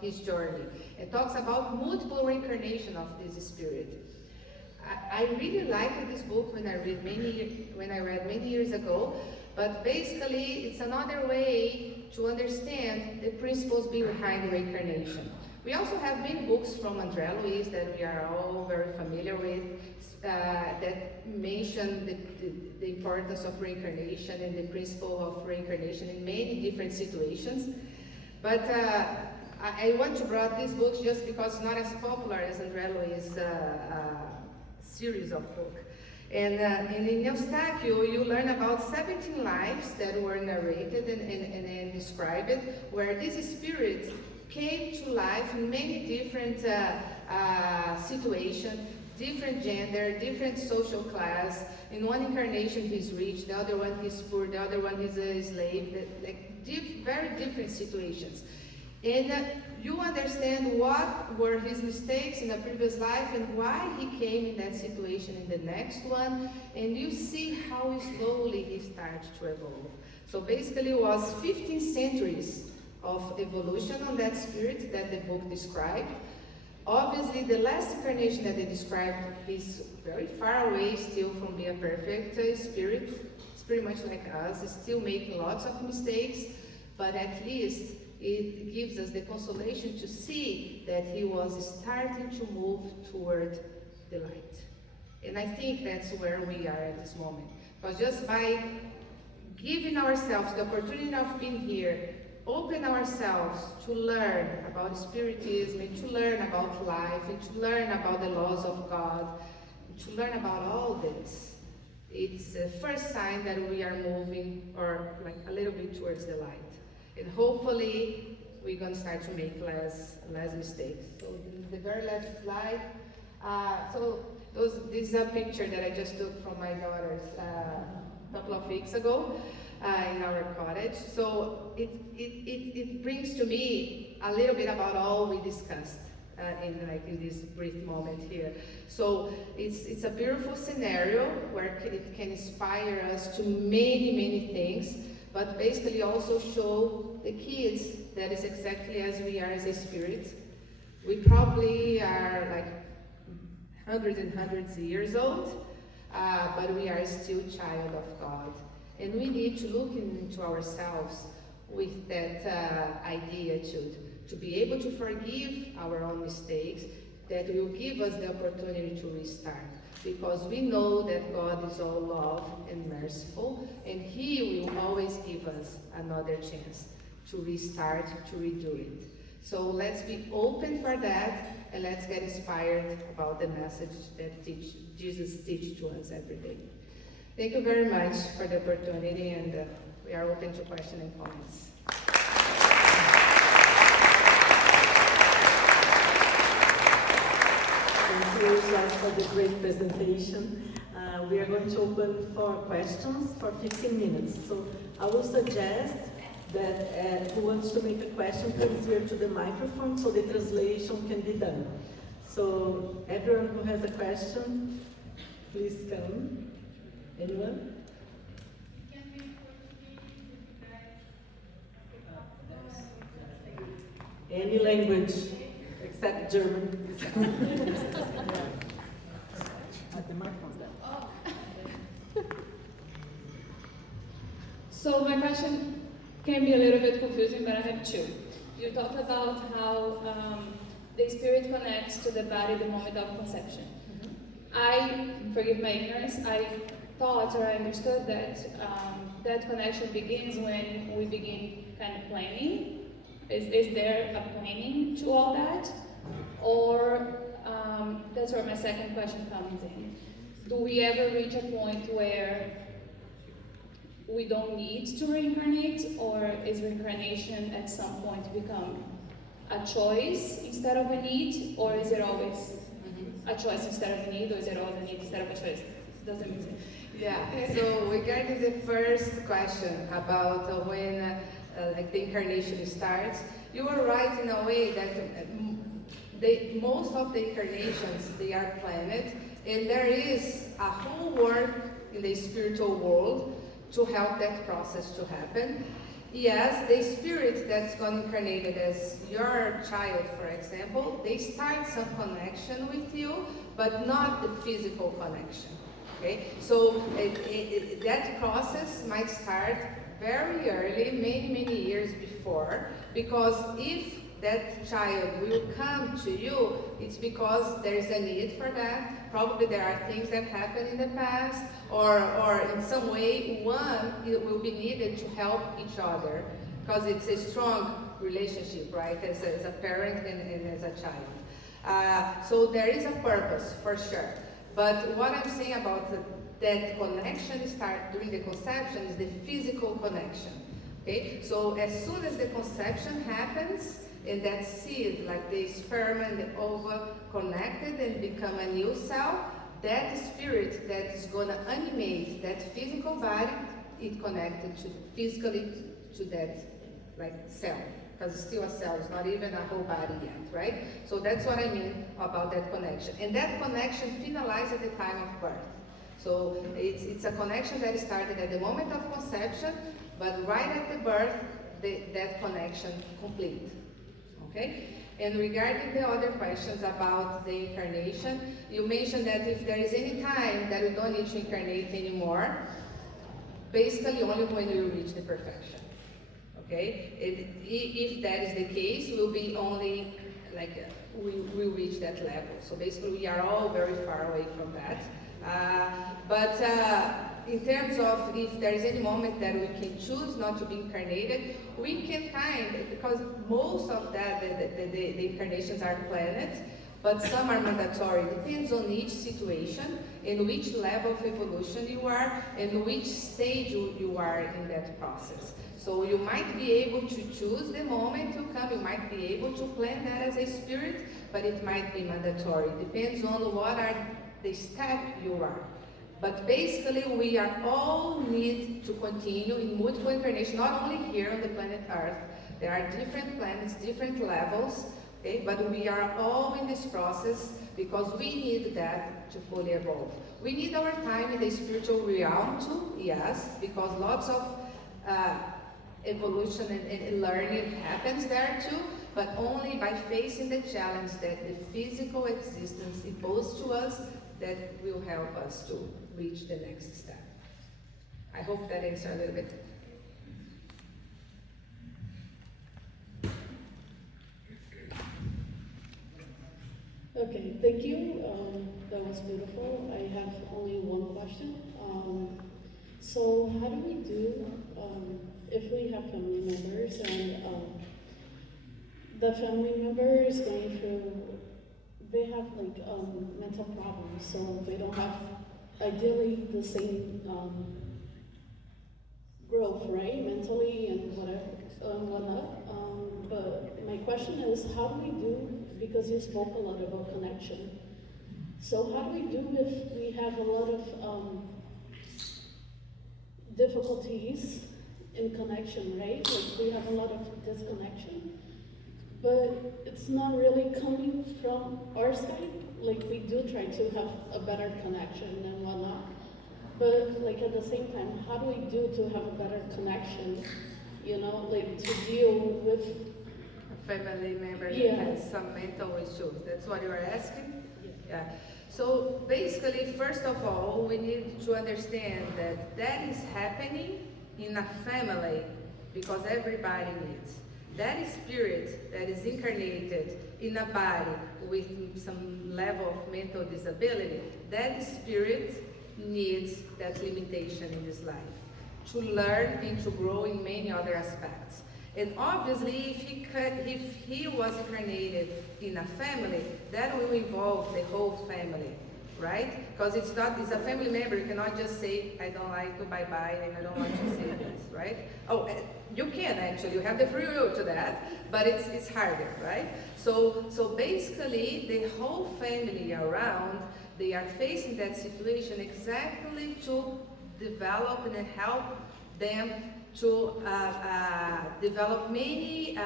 his journey, and talks about multiple reincarnation of this spirit. I really liked this book when I read many years ago, but basically it's another way to understand the principles behind reincarnation. We also have many books from André Luiz that we are all very familiar with, that mention the importance of reincarnation and the principle of reincarnation in many different situations. But I want to bring these books just because it's not as popular as André Luiz's series of books. And in Eustáquio, you learn about 17 lives that were narrated and described, where this spirit came to life in many different situations, different gender, different social class. In one incarnation he's rich, the other one he's poor, the other one he's a slave, very different situations. And you understand what were his mistakes in a previous life and why he came in that situation in the next one, and you see how slowly he starts to evolve. So basically it was 15 centuries of evolution on that spirit that the book described. Obviously the last incarnation that they described is very far away still from being a perfect spirit. It's pretty much like us, it's still making lots of mistakes, but at least it gives us the consolation to see that he was starting to move toward the light. And I think that's where we are at this moment. Because just by giving ourselves the opportunity of being here, open ourselves to learn about Spiritism, and to learn about life, and to learn about the laws of God, and to learn about all this, it's the first sign that we are moving, or like a little bit towards the light. And hopefully we're going to start to make less mistakes. So the very last slide. This is a picture that I just took from my daughters a couple of weeks ago in our cottage. So it brings to me a little bit about all we discussed in this brief moment here. So it's a beautiful scenario where it can inspire us to many things, but basically also show the kids that is exactly as we are as a spirit. We probably are like hundreds and hundreds of years old, but we are still child of God. And we need to look into ourselves with that idea to be able to forgive our own mistakes, that will give us the opportunity to restart. Because we know that God is all love and merciful, and He will always give us another chance to restart, to redo it. So let's be open for that, and let's get inspired about the message that Jesus teaches to us every day. Thank you very much for the opportunity, and we are open to questions and comments. Thank you, Joyce, for the great presentation. We are going to open for questions for 15 minutes. So I will suggest that who wants to make a question comes here to the microphone so the translation can be done. So everyone who has a question, please come. Anyone? Any language except German. The microphone's there. So my question can be a little bit confusing, but I have two. You talked about how the spirit connects to the body the moment of conception. Forgive my ignorance, I thought or I understood that that connection begins when we begin kind of planning. Is there a planning to all that? Or that's where my second question comes in. Do we ever reach a point where we don't need to reincarnate, or is reincarnation at some point become a choice instead of a need, or is it always a choice instead of a need, or is it always a need instead of a choice? Doesn't make sense. Yeah, so regarding the first question about when the incarnation starts, you are right in a way that most of the incarnations, they are planned, and there is a whole work in the spiritual world to help that process to happen. Yes, the spirit that's gone incarnated as your child, for example, they start some connection with you, but not the physical connection. Okay, so that process might start very early, many years before, because if that child will come to you, it's because there's a need for that. Probably there are things that happened in the past, or in some way one will be needed to help each other, because it's a strong relationship, right, as a parent and as a child. So there is a purpose for sure. But what I'm saying about that connection start during the conception is the physical connection. Okay, so as soon as the conception happens, and that seed, like the sperm and the ova, connected and become a new cell, that spirit that is going to animate that physical body, it connected to physically to that like cell, because it's still a cell, it's not even a whole body yet, right? So that's what I mean about that connection. And that connection finalized at the time of birth. So it's a connection that started at the moment of conception, but right at the birth, that connection complete. Okay? And regarding the other questions about the incarnation, you mentioned that if there is any time that we don't need to incarnate anymore, basically only when we reach the perfection. Okay? If that is the case, we'll be only like we'll reach that level. So basically, we are all very far away from that. But in terms of if there is any moment that we can choose not to be incarnated, we can because most of that, the incarnations are planned, but some are mandatory. Depends on each situation and which level of evolution you are and which stage you are in that process. So you might be able to choose the moment to come, you might be able to plan that as a spirit, but it might be mandatory. Depends on what are the step you are. But basically, we are all need to continue in multiple incarnations, not only here on the planet Earth. There are different planets, different levels, okay? But we are all in this process because we need that to fully evolve. We need our time in the spiritual realm too, yes, because lots of evolution and learning happens there too, but only by facing the challenge that the physical existence imposed to us that will help us to reach the next step. I hope that answered a little bit. Okay, thank you. That was beautiful. I have only one question. So how do we do if we have family members and the family member is going through, they have like mental problems, so they don't have ideally the same growth, right, mentally and whatnot. But my question is, how do we do, because you spoke a lot about connection, so how do we do if we have a lot of difficulties in connection, right? Like we have a lot of disconnection, but it's not really coming from our side. Like we do try to have a better connection and whatnot, but like at the same time, how do we do to have a better connection? You know, like to deal with A family member Yeah. that has some mental issues. That's what you are asking? Yeah. So basically, first of all, we need to understand that that is happening in a family because everybody needs. That spirit that is incarnated in a body with some level of mental disability, that spirit needs that limitation in his life to learn and to grow in many other aspects. And obviously, if he was incarnated in a family, that will involve the whole family, right? Because it's a family member. You cannot just say, I don't like you, bye-bye, and I don't want to say this, right? Oh, you can actually, you have the free will to that, but it's harder, right? So basically, the whole family around, they are facing that situation exactly to develop and help them to develop many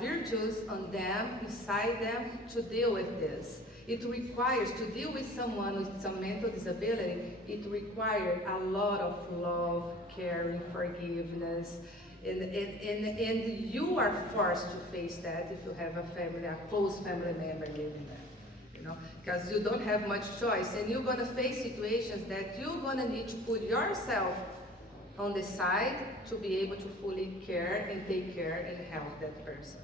virtues on them, inside them, to deal with this. It requires, to deal with someone with some mental disability, it requires a lot of love, caring, forgiveness, and you are forced to face that if you have a family, a close family member living there. You know, because you don't have much choice, and you're gonna face situations that you're gonna need to put yourself on the side to be able to fully care and take care and help that person.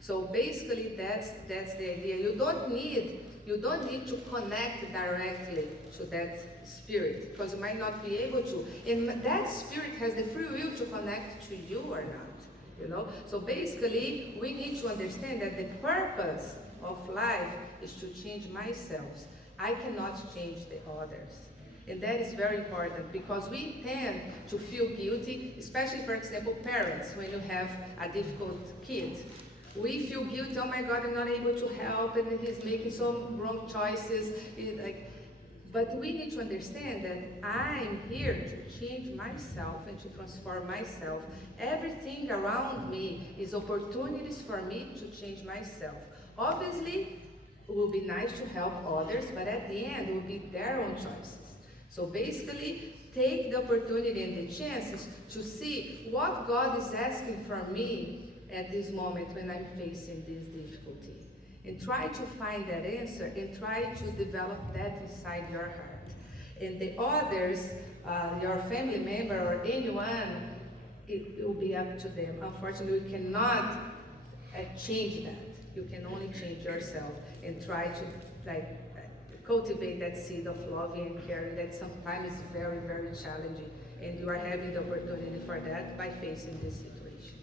So basically, that's the idea. You don't need to connect directly to that spirit, because you might not be able to. And that spirit has the free will to connect to you or not. You know. So basically, we need to understand that the purpose of life is to change myself. I cannot change the others. And that is very important, because we tend to feel guilty, especially, for example, parents, when you have a difficult kid. We feel guilty, oh my God, I'm not able to help, and he's making some wrong choices. But we need to understand that I'm here to change myself and to transform myself. Everything around me is opportunities for me to change myself. Obviously, it will be nice to help others, but at the end, it will be their own choices. So basically, take the opportunity and the chances to see what God is asking from me at this moment when I'm facing this difficulty. And try to find that answer and try to develop that inside your heart. And the others, your family member or anyone, it will be up to them. Unfortunately, we cannot change that. You can only change yourself and try to cultivate that seed of love and caring that sometimes is very, very challenging. And you are having the opportunity for that by facing this situation.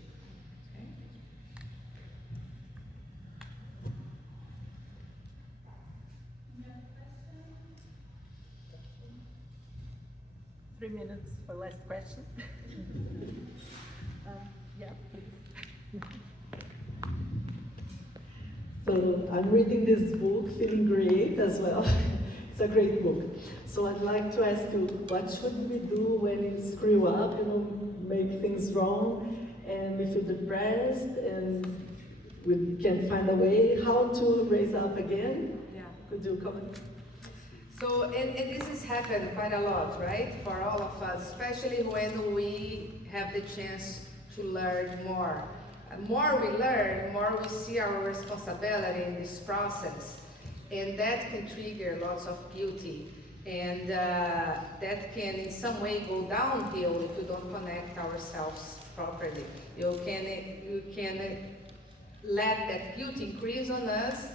Okay? 3 minutes for last question. Yeah, please. So I'm reading this book, feeling great as well. It's a great book. So I'd like to ask you, what should we do when we screw up, make things wrong, and we feel depressed, and we can't find a way, how to raise up again? Yeah. Could you comment? So, and this has happened quite a lot, right? For all of us, especially when we have the chance to learn more. The more we learn, more we see our responsibility in this process. And that can trigger lots of guilty. And that can in some way go downhill if we don't connect ourselves properly. You can let that guilt increase on us,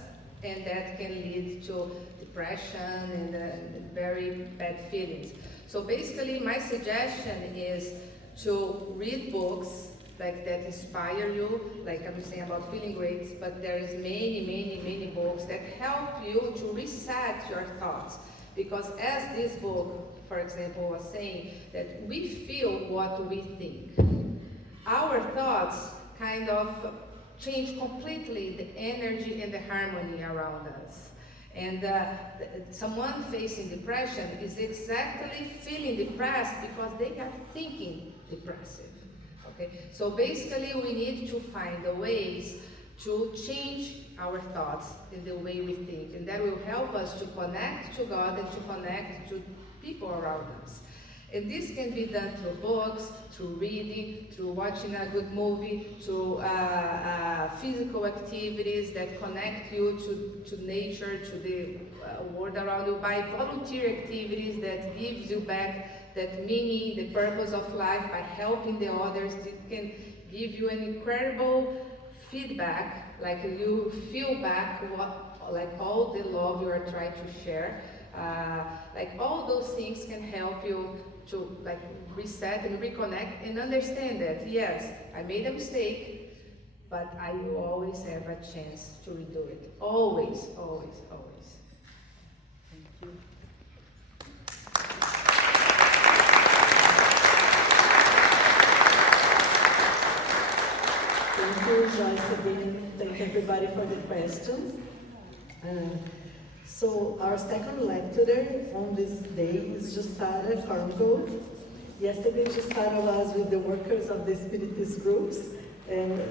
and that can lead to depression and very bad feelings. So basically, my suggestion is to read books like that inspire you, like I was saying about feeling great, but there is many books that help you to reset your thoughts. Because as this book, for example, was saying, that we feel what we think. Our thoughts kind of change completely the energy and the harmony around us. And someone facing depression is exactly feeling depressed because they are thinking depressive. Okay? So basically we need to find the ways to change our thoughts in the way we think, and that will help us to connect to God and to connect to people around us. And this can be done through books, through reading, through watching a good movie, through physical activities that connect you to nature, to the world around you, by volunteer activities that gives you back that meaning, the purpose of life, by helping the others. It can give you an incredible feedback, like you feel back like all the love you are trying to share. Like all those things can help you to like reset and reconnect and understand that yes, I made a mistake, but I will always have a chance to redo it. Always, always, always. Thank you. Thank you, Joyce, again. Thank everybody for the questions. So our second lecturer on this day is Justara Carmichael. Yesterday, Justara was with the workers of the Spiritist groups, and